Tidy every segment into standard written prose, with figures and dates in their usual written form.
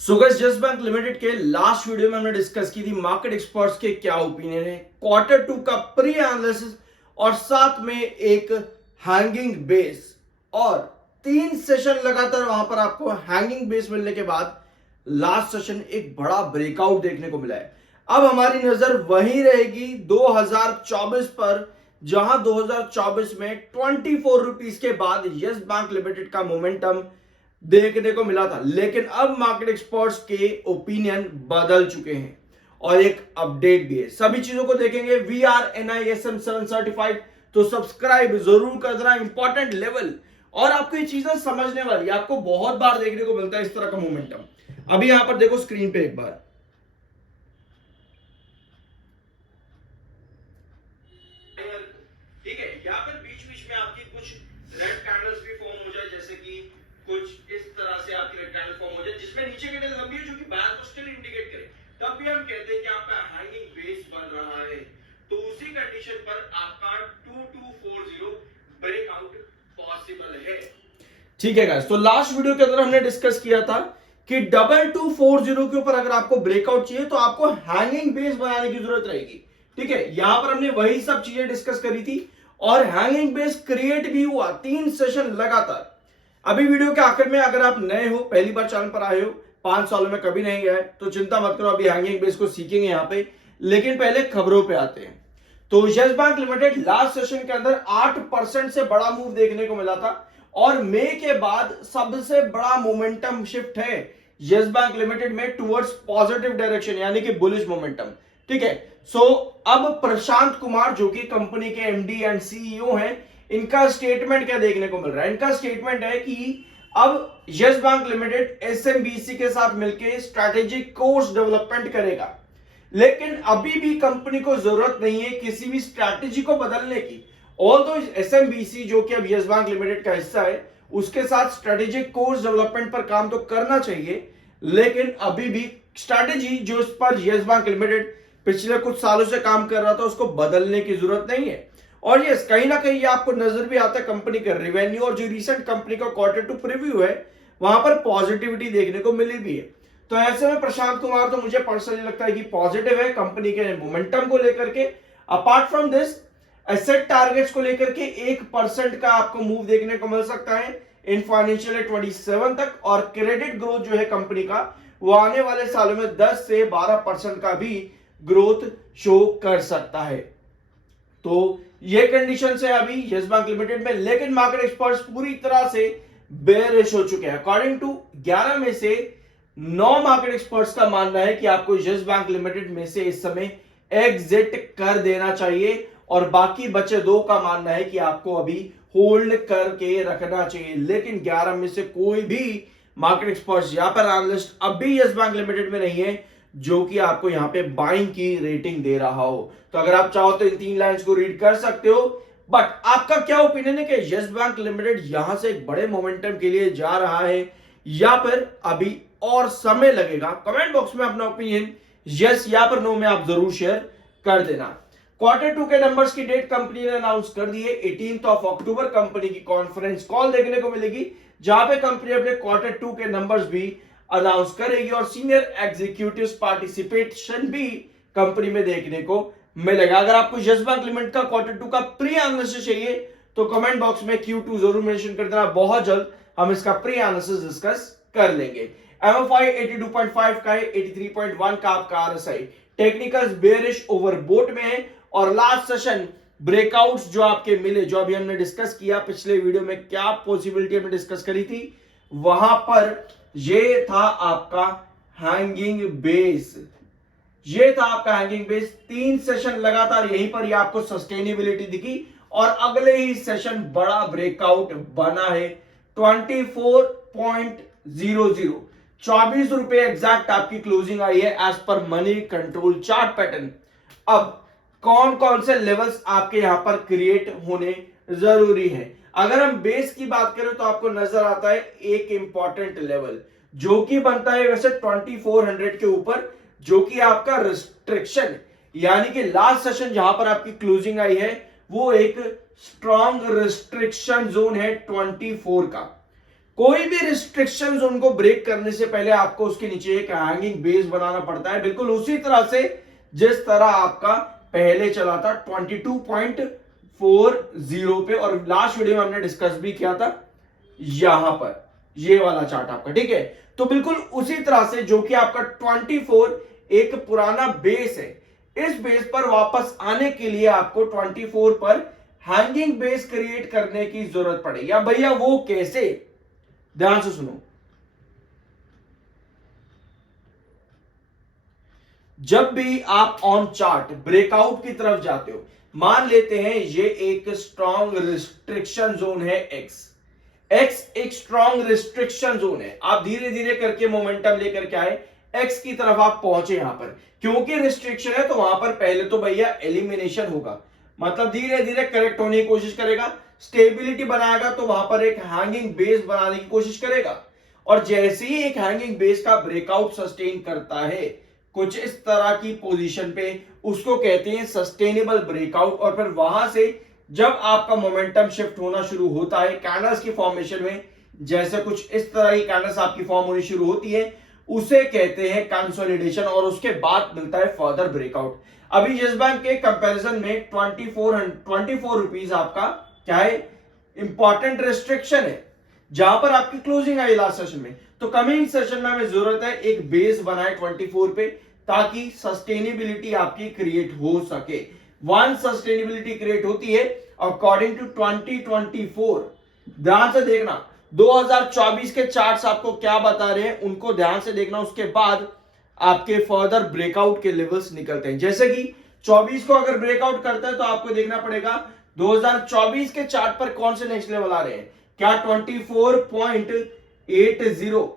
So guys, yes bank limited के last video में हमने डिस्कस की थी मार्केट एक्सपर्ट्स के क्या ओपिनियन है, क्वार्टर टू का प्री एनालिसिस और साथ में एक हैंगिंग बेस और 3 सेशन लगातार वहां पर आपको हैंगिंग बेस मिलने के बाद लास्ट सेशन एक बड़ा ब्रेकआउट देखने को मिला है। अब हमारी नजर वही रहेगी 2024 पर, जहां 2024 में 24 रुपीज के बाद यस बैंक लिमिटेड का मोमेंटम देखने को मिला था। लेकिन अब मार्केट एक्सपर्ट्स के ओपिनियन बदल चुके हैं और एक अपडेट भी है। सभी चीजों को देखेंगे। वी आर NISM 7 सर्टिफाइड, तो सब्सक्राइब जरूर कर देना, इंपॉर्टेंट लेवल। और आपको ये चीजें समझने वाली, आपको बहुत बार देखने को मिलता है इस तरह का मोमेंटम। अभी यहां पर देखो स्क्रीन पे एक बार, ठीक है, यहाँ पर बीच बीच में आपकी कुछ रेड कैंडल्स भी फॉर्म हो जाए, जैसे कि कुछ इस तरह से आपकी रेड कैंडल फॉर्म हो जाए जिसमें नीचे कैंडल लंबी है जो कि बायर को स्टिल इंडिकेट करे, तब भी हम कहते हैं कि आपका हैंगिंग बेस बन रहा है। तो उसी कंडीशन पर आपका 2240 ब्रेकआउट पॉसिबल है। ठीक है गाइस, तो लास्ट वीडियो के अंदर हमने डिस्कस किया था कि 2240 के ऊपर अगर आपको ब्रेकआउट चाहिए तो आपको हैंगिंग बेस बनाने की जरूरत रहेगी। ठीक है, यहां पर हमने वही सब चीजें डिस्कस करी थी और हैंगिंग बेस क्रिएट भी हुआ 3 सेशन लगातार। अभी वीडियो के आखिर में अगर आप नए हो, पहली बार चैनल पर आए हो, 5 सालों में कभी नहीं गए, तो चिंता मत करो, अभी हैंगिंग बेस को सीखेंगे यहां पे। लेकिन पहले खबरों पे आते हैं। तो yes bank limited last session के अंदर 8% से बड़ा मूव देखने को मिला था और मई के बाद सबसे बड़ा मोमेंटम शिफ्ट है यस बैंक लिमिटेड में टुवर्ड्स पॉजिटिव डायरेक्शन, यानी कि बुलिश मोमेंटम। ठीक है, सो अब प्रशांत कुमार जो कि कंपनी के MD एंड CEO हैं, इनका स्टेटमेंट क्या देखने को मिल रहा है। इनका स्टेटमेंट है कि अब यस बैंक लिमिटेड SMBC के साथ मिलकर स्ट्रैटेजिक कोर्स डेवलपमेंट करेगा, लेकिन अभी भी कंपनी को जरूरत नहीं है किसी भी स्ट्रैटेजी को बदलने की। और तो SMBC जो कि अब यस बैंक लिमिटेड का हिस्सा है, उसके साथ स्ट्रैटेजिक कोर्स डेवलपमेंट पर काम तो करना चाहिए, लेकिन अभी भी स्ट्रैटेजी जो इस पर यस बैंक लिमिटेड पिछले कुछ सालों से काम कर रहा था उसको बदलने की जरूरत नहीं है। और ये कहीं ना कहीं ये आपको नजर भी आता है कंपनी का रिवेन्यू और जो रिसेंट कंपनी का क्वार्टर टू प्रीव्यू है वहां पर पॉजिटिविटी देखने को मिली भी है। तो ऐसे में प्रशांत कुमार तो मुझे पर्सनली लगता है कि पॉजिटिव है कंपनी के मोमेंटम को लेकर के। Apart from this, asset targets को लेकर के 1% का आपको मूव देखने को मिल सकता है इन फाइनेंशियल 27 तक, और क्रेडिट ग्रोथ जो है कंपनी का वो आने वाले सालों में 10 से 12% का भी ग्रोथ शो कर सकता है। तो ये कंडीशन है अभी यस बैंक लिमिटेड में। लेकिन मार्केट एक्सपर्ट्स पूरी तरह से बेयरिश हो चुके हैं। अकॉर्डिंग टू 11 में से 9 मार्केट एक्सपर्ट्स का मानना है कि आपको यस बैंक लिमिटेड में से इस समय एग्जिट कर देना चाहिए, और बाकी बचे 2 का मानना है कि आपको अभी होल्ड करके रखना चाहिए। लेकिन 11 में से कोई भी मार्केट एक्सपर्ट्स यहां पर एनालिस्ट अभी यस बैंक लिमिटेड में नहीं है जो कि आपको यहां पे बाइंग की रेटिंग दे रहा हो। तो अगर आप चाहो तो इन 3 लाइंस को रीड कर सकते हो। बट आपका क्या ओपिनियन है कि यस बैंक लिमिटेड यहां से एक बड़े मोमेंटम के लिए जा रहा है या फिर अभी और समय लगेगा? कमेंट बॉक्स में अपना ओपिनियन यस या फिर नो में आप जरूर शेयर कर देना। क्वार्टर टू के नंबर्स की डेट कंपनी ने अनाउंस कर दी है। 18 अक्टूबर कंपनी की कॉन्फ्रेंस कॉल देखने को मिलेगी, जहां पे कंपनी अपने क्वार्टर टू के नंबर्स भी अनाउंस करेगी और सीनियर एग्जीक्यूटिव्स पार्टिसिपेशन भी कंपनी में देखने को मिलेगा। अगर आपको यस बैंक लिमिटेड का क्वार्टर टू का प्री एनालिसिस चाहिए तो कमेंट बॉक्स में Q2 जरूर मेंशन कर देना। बहुत जल्द हम इसका प्री एनालिसिस डिस्कस कर लेंगे। MFI 82.5 का है, 83.1 का आपका RSI। टेक्निकल्स बेयरिश ओवरबोट में है और लास्ट सेशन ब्रेकआउट्स जो आपके मिले, जो अभी हमने डिस्कस किया पिछले वीडियो में, क्या पॉसिबिलिटी हमने डिस्कस करी थी, वहां पर ये था आपका हैंगिंग बेस। ये था आपका हैंगिंग बेस। 3 सेशन लगातार यहीं पर ये आपको सस्टेनेबिलिटी दिखी और अगले ही सेशन बड़ा ब्रेकआउट बना है 24.00, 24 रुपए एग्जैक्ट आपकी क्लोजिंग आई है as per money control chart pattern. अब कौन कौन से लेवल्स आपके यहां पर क्रिएट होने जरूरी है? अगर हम बेस की बात करें तो आपको नजर आता है एक इंपॉर्टेंट लेवल जो कि बनता है वैसे 2400 के ऊपर, जो कि आपका रिस्ट्रिक्शन, यानी कि लास्ट सेशन जहां पर आपकी क्लोजिंग आई है वो एक स्ट्रॉन्ग रिस्ट्रिक्शन जोन है 24 का। कोई भी रिस्ट्रिक्शन जोन को ब्रेक करने से पहले आपको उसके नीचे एक हैंगिंग बेस बनाना पड़ता है, बिल्कुल उसी तरह से जिस तरह आपका पहले चला था 22.40 पे, और लास्ट वीडियो में हमने डिस्कस भी किया था यहां पर ये वाला चार्ट आपका, ठीक है। तो बिल्कुल उसी तरह से जो कि आपका 24 एक पुराना बेस है, इस बेस पर वापस आने के लिए आपको 24 पर हैंगिंग बेस क्रिएट करने की जरूरत पड़ेगी। अब भैया वो कैसे, ध्यान से सुनो। जब भी आप ऑन चार्ट ब्रेकआउट की तरफ जाते हो, मान लेते हैं ये एक स्ट्रॉन्ग रिस्ट्रिक्शन जोन है एक्स एक स्ट्रॉन्ग रिस्ट्रिक्शन जोन है। आप धीरे धीरे करके मोमेंटम लेकर के आए, एक्स की तरफ आप पहुंचे, यहां पर क्योंकि रिस्ट्रिक्शन है तो वहां पर पहले तो भैया एलिमिनेशन होगा, मतलब धीरे धीरे करेक्ट होने की कोशिश करेगा, स्टेबिलिटी बनाएगा, तो वहां पर एक हैंगिंग बेस बनाने की कोशिश करेगा। और जैसे ही एक हैंगिंग बेस का ब्रेकआउट सस्टेन करता है कुछ इस तरह की पोजीशन पे, उसको कहते हैं सस्टेनेबल ब्रेकआउट। और फिर वहां से जब आपका मोमेंटम शिफ्ट होना शुरू होता है कैंडल्स की फॉर्मेशन में, जैसे कुछ इस तरह की कैंडल्स आपकी फॉर्म होनी शुरू होती है, उसे कहते हैं कंसोलिडेशन, और उसके बाद मिलता है फर्दर ब्रेकआउट। अभी यस बैंक के कंपैरिजन में 24 रुपीज आपका क्या है, इंपॉर्टेंट रेस्ट्रिक्शन है, जहां पर आपकी क्लोजिंग आई लास्ट सेशन में। तो कमिंग सेशन में हमें जरूरत है एक बेस बनाए 24 पे, ताकि सस्टेनेबिलिटी आपकी क्रिएट हो सके। वन सस्टेनेबिलिटी क्रिएट होती है अकॉर्डिंग टू 2024। ध्यान से देखना 2024 के चार्ट्स आपको क्या बता रहे हैं, उनको ध्यान से देखना, उसके बाद आपके फर्दर ब्रेकआउट के लेवल्स निकलते हैं। जैसे कि 24 को अगर ब्रेकआउट करता है तो आपको देखना पड़ेगा 2024 के चार्ट पर कौन से नेक्स्ट लेवल आ रहे हैं। क्या 24.80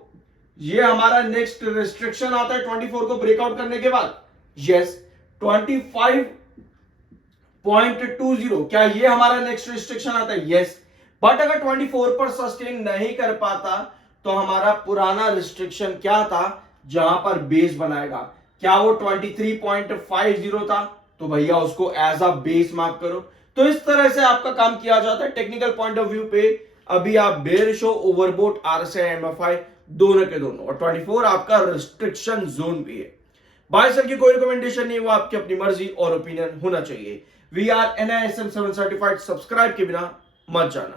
ये हमारा नेक्स्ट रिस्ट्रिक्शन आता है 24 को ब्रेकआउट करने के बाद? यस। 25.20 क्या ये हमारा नेक्स्ट रिस्ट्रिक्शन आता है? यस। बट अगर 24 पर सस्टेन नहीं कर पाता तो हमारा पुराना रिस्ट्रिक्शन क्या था जहां पर बेस बनाएगा, क्या वो 23.50 था? तो भैया उसको एज अ बेस मार्क करो। तो इस तरह से आपका काम किया जाता है टेक्निकल पॉइंट ऑफ व्यू पे। अभी आप बेयरिश हो, ओवरबोट, आरएसआई, एमएफआई दोनों के दोनों, और 24 आपका रिस्ट्रिक्शन जोन भी है। बाय सर की कोई रिकमेंडेशन नहीं, वो आपकी अपनी मर्जी और ओपिनियन होना चाहिए। We are NISM 7 certified, subscribe के बिना मत जाना।